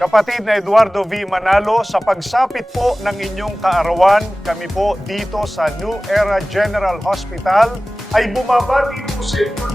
Kapatid na Eduardo V. Manalo, sa pagsapit po ng inyong kaarawan, kami po dito sa New Era General Hospital ay bumabati po sa inyo